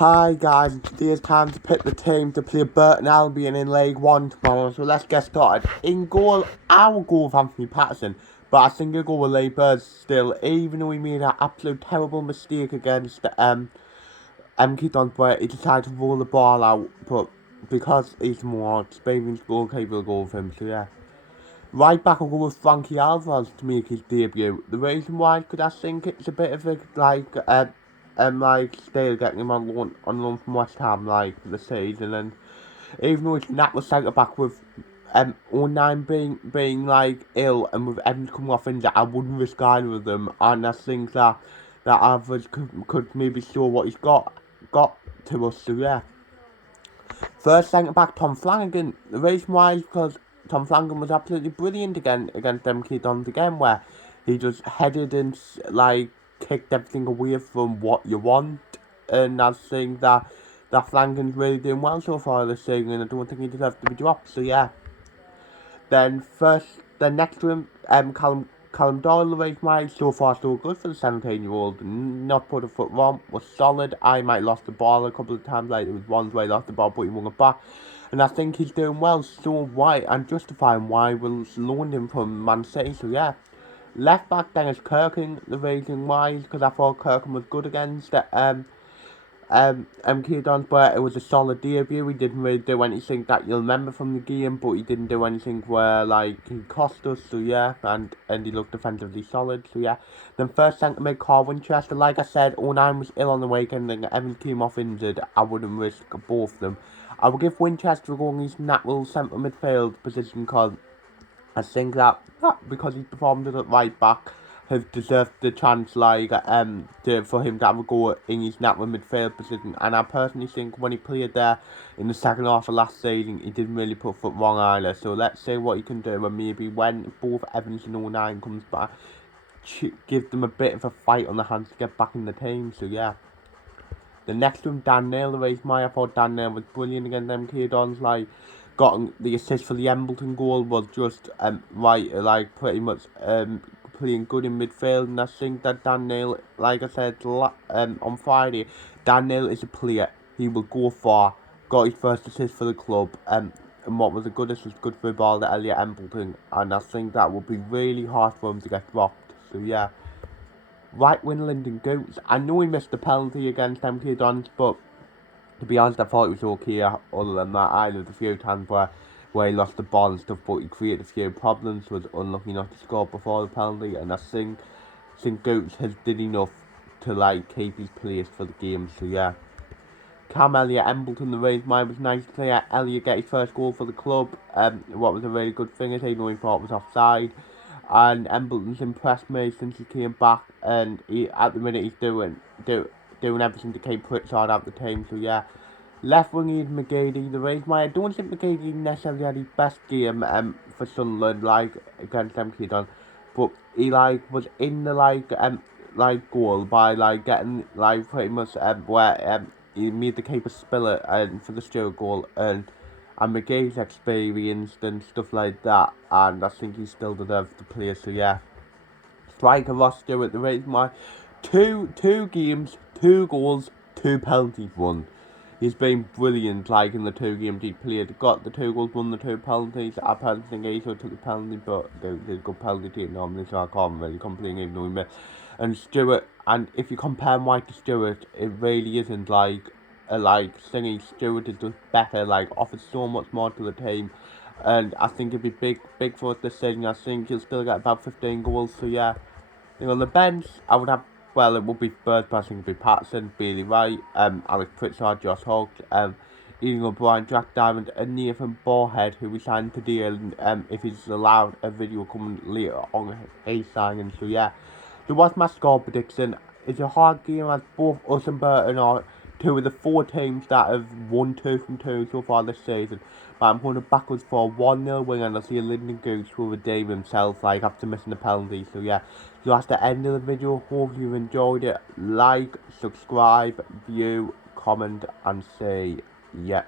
Hi guys, it's time to pick the team to play Burton Albion in League 1 tomorrow, so let's get started. In goal, I will go with Anthony Patterson, but I think I'll go with Lee Bird still, even though he made an absolute terrible mistake against Keaton, where he decided to roll the ball out, but because he's more experienced goalkeeper, I'll go with him, so yeah. Right back, I'll go with Frankie Alvarez to make his debut. The reason why, because I think it's a bit of a, still getting him on loan from West Ham, for the season, and even though it's not the centre back with, 09 being, ill, and with Evans coming off injured, I wouldn't risk either of them, and I think that Alvarez could maybe show what he's got to us, so yeah. First centre back, Tom Flanagan. The reason why is because Tom Flanagan was absolutely brilliant against them Dons again, where he just headed and kicked everything away from what you want. And I think that Flanagan's really doing well so far this season, and I don't think he deserves to be dropped. So yeah. Then next to him, Callum Doyle, the race miles, so far so good for the 17-year-old. Not put a foot wrong, was solid. I might lost the ball a couple of times, there was ones where he lost the ball but he won it back. And I think he's doing well, so why, and justifying why we'll loan him from Man City, so yeah. Left back then is Kirkin, the reason why is because I thought Kirkin was good against Dons, but it was a solid debut. He didn't really do anything that you'll remember from the game, but he didn't do anything where he cost us, so yeah, and he looked defensively solid, so yeah. Then first centre mid, Carl Winchester. Like I said, 09 was ill on the weekend and Evans came off injured. I wouldn't risk both of them. I would give Winchester a go in his natural centre midfield position, because I think that because he performed at right back, has deserved the chance, for him to have a go in his natural midfield position. And I personally think when he played there in the second half of last season, he didn't really put foot wrong either. So let's see what he can do, and maybe when both Evans and 09 comes back, give them a bit of a fight on the hands to get back in the team. So yeah. The next one, Dan Neil, the race I thought Dan Neil was brilliant against MK Dons, got the assist for the Embleton goal, was just pretty much playing good in midfield. And I think that Dan Neil, like I said on Friday, Dan Neil is a player. He will go far. Got his first assist for the club, and what was a good assist, good for the ball to Elliot Embleton, and I think that would be really hard for him to get dropped. So yeah. Right wing Lyndon Goots. I know he missed the penalty against MK Dons, but to be honest, I thought it was okay. Other than that, I lived a few times where he lost the ball and stuff, but he created a few problems. Was unlucky not to score before the penalty, and I think Goots has did enough to keep his place for the game. So yeah. Cam Elliott Embleton, the raised mine was nice to see Elliott get his first goal for the club. What was a really good thing is he thought it was offside. And Embleton's impressed me since he came back, and at the minute he's doing everything to keep Pritchard out of the team. So yeah, left wing is McGeady. The reason why I don't think McGeady necessarily had his best game for Sunderland against MK Dons, but he was in the goal by getting pretty much where he made the keeper spill it for the Stewart goal, and McGee's experienced and stuff like that, and I think he still deserves to play, so yeah. Striker Ross Stewart, the reason why, two games, 2 goals, 2 penalties won. He's been brilliant, in the 2 games he played. Got the 2 goals, won the 2 penalties. I personally think he took the penalty, but there's a good penalty taken normally, so I can't really complain even though he missed. And Stewart, and if you compare White to Stewart, it really isn't thingy. Stewart is just better, offers so much more to the team, and I think it'd be big for us this season. I think he'll still get about 15 goals, so yeah. The bench, I would have, well, it would be Bird, but I think it would be Patterson, Bailey Wright, Alex Pritchard, Josh Hawks, Ian O'Brien, Jack Diamond, and Nathan Borhead, who we signed today, and if he's allowed a video coming later on his signing, so yeah. So what's my score prediction? It's a hard game as both us and Burton are 2 of the 4 teams that have won 2 from 2 so far this season. But I'm going to backwards for a 1-0 win, and I see Lyndon Gooch will redeem himself after missing the penalty. So yeah, so that's the end of the video. Hopefully you enjoyed it. Like, subscribe, view, comment, and say yeah.